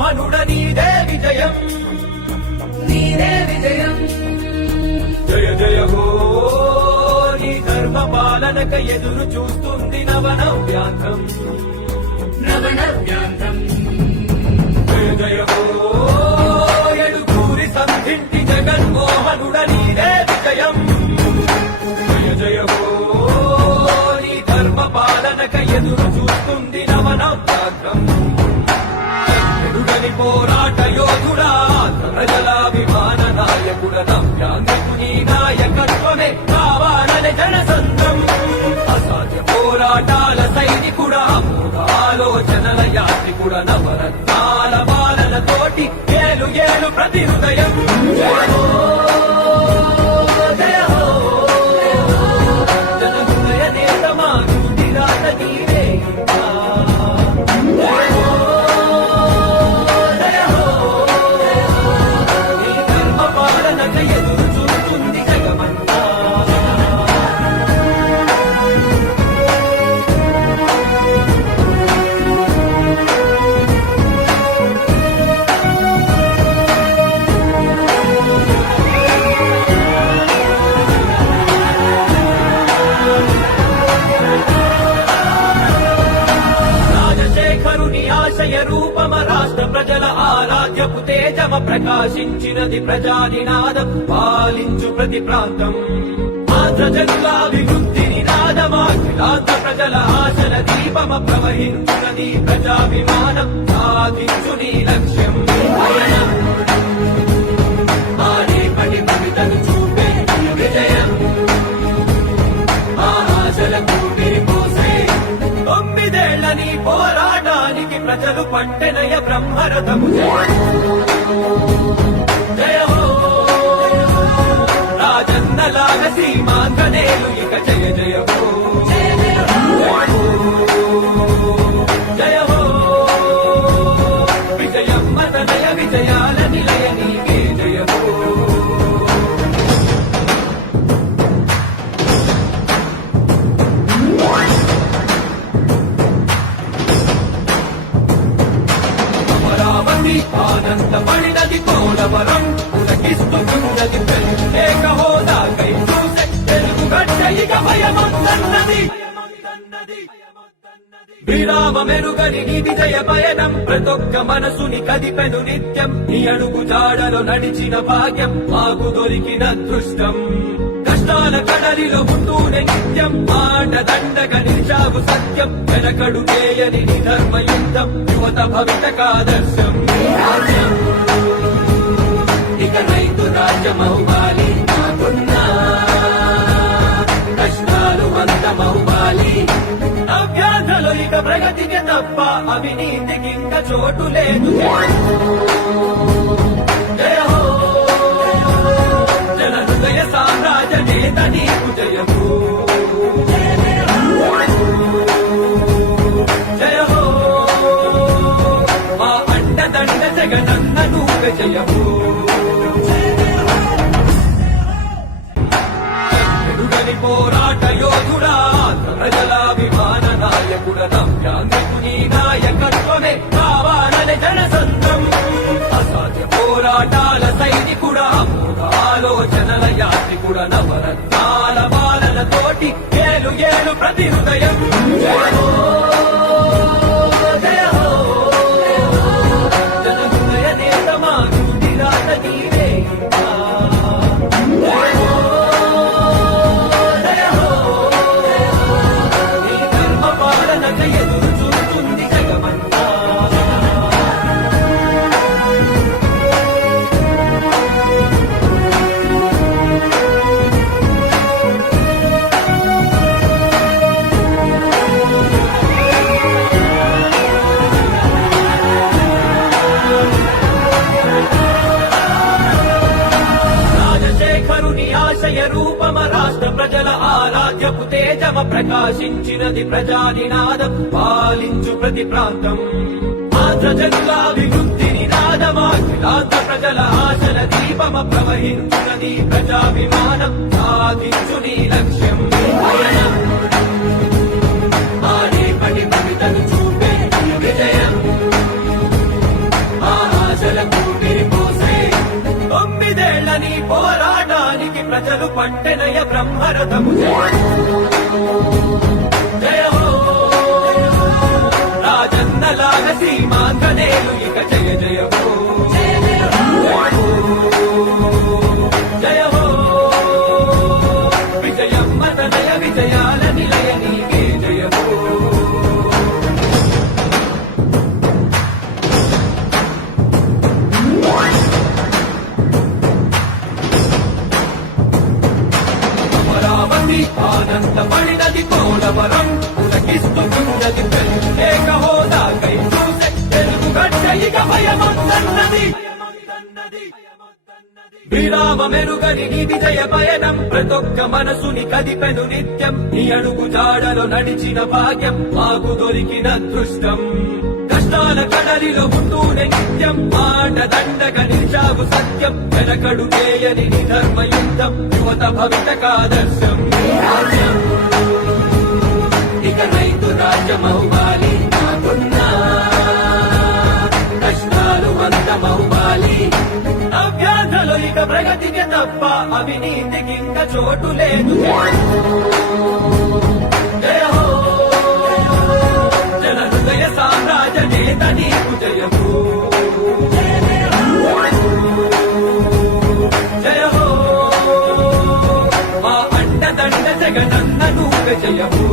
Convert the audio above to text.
జగన్మోహనుడ నీదే విజయం, నీదే విజయం. జయ జయ హో నీ ధర్మ పాలనక ఎదురు చూస్తుంది నవనవ్యాంధ్రం, నవనవ్యాంధ్రం. జయ జయ హో ఎడుగూరి సంధింటి జగన్మోహనుడ నీదే విజయం. జయ జయ హో నీ ధర్మ పాలనక ఎదురు చూస్తుంది నవనవ్యాంధ్రం. ఎదుగని పోరాట యోధుడా, ప్రజలాభిమాన నాయకుడ, నవ్యాంధ్రకు నీ నాయకత్వమే కావాలని జనసంద్రం. అసాధ్య పోరాటాల సైనికుడ, అమోఘ ఆలోచనల యాత్రికుడ, నవరత్నాల బాలలతోటి ఏలు ఏలు ప్రతి హృదయం. జయ హో జయ హో జన హృదయ నేత మా గుజరాత నీవే ఇంకా. జయ హో జయ హో నీ ధర్మ పాలనక ఎదురు చూస్తుంది జగమంతా. రాజశేఖరుని ఆశయ రూపమ రాష్ట్ర ప్రజల ఆరాధ్యపు తేజమ ప్రకాశించినది ప్రజానినాదం, పాలించు ప్రతి ప్రాంతం. ఆంధ్ర జనులాభివృద్ధి నినాదమాఖిలాంధ్ర ప్రజల ఆశల దీపమ ప్రవహించునది ప్రజాభిమానం, సాధించు నీ లక్ష్యం పయనం. ఆరేపటి కవితను చూపే విజయం, ఆశలకు విరిపోసే 9 నీ పోరాటానికి ప్రజలు పట్టెనయ బ్రహ్మరథము. జయ హో రాజన్నలాగ సీమాంగనేలు ఇక జయ జయ హో జయ హో విజయమ్మ తనయ విజయాల నిలయ నీకే జయ హో. అమరావతి ఆనందపడినది పోలవరం, ఉలకిస్తున్నది ప్రత్యేక హోదాకై చూసే తెలుగు గడ్డ ఇక భయమొద్దన్నది. విరామ మెరుగని నీ విజయ పయనం ప్రతొక్క మనసుని కదిపెను నిత్యం. నీ అడుగు జాడలో నడిచిన భాగ్యం మాకు దొరికిన అదృష్టం. కష్టాల కడలిలో ఉంటూనే నిత్యం మాట దండగ నిలిచావు సత్యం. వెనకడు చేయని నీ ధర్మయుద్ధం, యువత భవితకాదర్శం. ఇక రైతు రాజ్యమవ్వాలి నాకున్నా, కష్టాలు అంతమవ్వాలి. నవ్యాంధ్రలో ఇక ప్రగతికి తప్ప అవినీతికి ఇంక చోటు లేదు. జయ హో జన హృదయ సామ్రాజ్య నేత నీకు జయము. జయ హో మా అండదండ జగనన్న నువ్వే జయము. ఎదుగని పోరాట యోధుడా, ప్రజలాభిమాన నాయకుడ, నవ్యాంధ్రకు నీ నాయకత్వమే కావాలని జనసంద్రం. అసాధ్య పోరాటాల సైనికుడ, అమోఘ ఆలోచనల యాత్రికుడ, నవరత్నాల బాలలతోటి ఏలు ఏలు ప్రతి హృదయం. జయ హో జయ హో జన హృదయ నేత మా గుజరాత నీవే ఇంకా. జయ హో జయ హో నీ ధర్మ పాలనక ఎదురు చూస్తుంది జగమంతా. రాజశేఖరుని ఆశయ రూపమ రాష్ట్ర ప్రజల ఆరాధ్యపు తేజమ ప్రకాశించినది ప్రజానినాదం, పాలించు ప్రతి ప్రాంతం. ఆంధ్ర జనులాభివృద్ధి నినాదమాఖిలాంధ్ర ప్రజల ఆశల దీపమ ప్రవహించునది ప్రజాభిమానం, సాధించు నీ లక్ష్యం పయనం. ఆరేపటి కవితను చూపే విజయం, నీ పోరాటానికి ప్రజలు పట్టెనయ బ్రహ్మరథము జయ హో రాజన్నలాగ సీమాంగనేలు ఇక జయ జయ హో జయ హో విజయమ్మ తనయ విజయాల నిలయ నీకే జయ హో అమరావతి ఆనందపడినది పోలవరం పులకిస్తున్నది ప్రత్యేక హోదాకై చూసే తెలుగు గడ్డ ఇక భయమొద్దన్నది విరామ మెరుగని నీ విజయ పయనం ప్రతొక్క మనసుని కదిపెను నిత్యం నీ అడుగు జాడలో నడిచిన భాగ్యం మాకు దొరికిన అదృష్టం కష్టాల కడలిలో ఉంటూనే నిత్యం మాట దండగా నిలిచావు సత్యం వెనకడు చేయని నీ ధర్మయుద్ధం యువత భవితకాదర్శం ఇక రైతు రాజ్యమౌవాలి నాకున్నా కష్టాలు అంతమౌవాలి అభ్యాసలో ఇక ప్రగతికి తప్ప అవినీతికి ఇంకా చోటు లేదు జయ హో జన హృదయ సామ్రాజ్య నేత నీకు జయము జయ హో మా అండదండ జగనన్న నువ్వు జయము